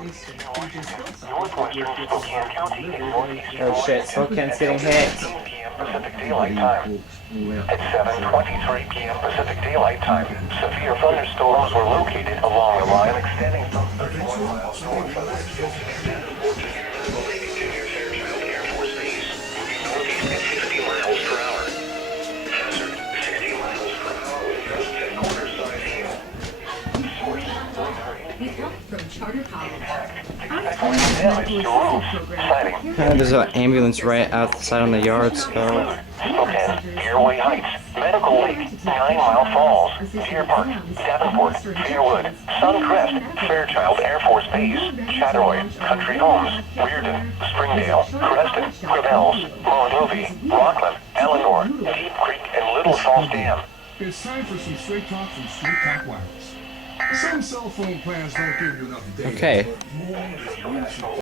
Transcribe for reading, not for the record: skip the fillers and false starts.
Northwestern Spokane County in northeastern Oh shit, Spokane's getting hit. 15 p.m. Pacific Daylight Time. At 7:23 p.m. Pacific Daylight Time, severe thunderstorms were located along the line extending from 31 miles north of Fairchild Air Force Base, moving northeast at 50 miles per hour. Hazard 60 miles per hour with gusts at quarter-size hail. Source With help from Charter College. There's an ambulance right outside on the yard, so. Spokane, Airway Heights, Medical Lake, 9 Mile Falls, Deer Park, Davenport, Fairwood, Suncrest, Fairchild Air Force Base, Chattaroy, Country Homes, Weirden, Springdale, Creston, Gravells, Monrovia, Rockland, Eleanor, Deep Creek, and Little Falls Dam. It's time for some straight talk from Straight Talk Wireless. Some cell phone plans don't give you enough data. Okay. But more is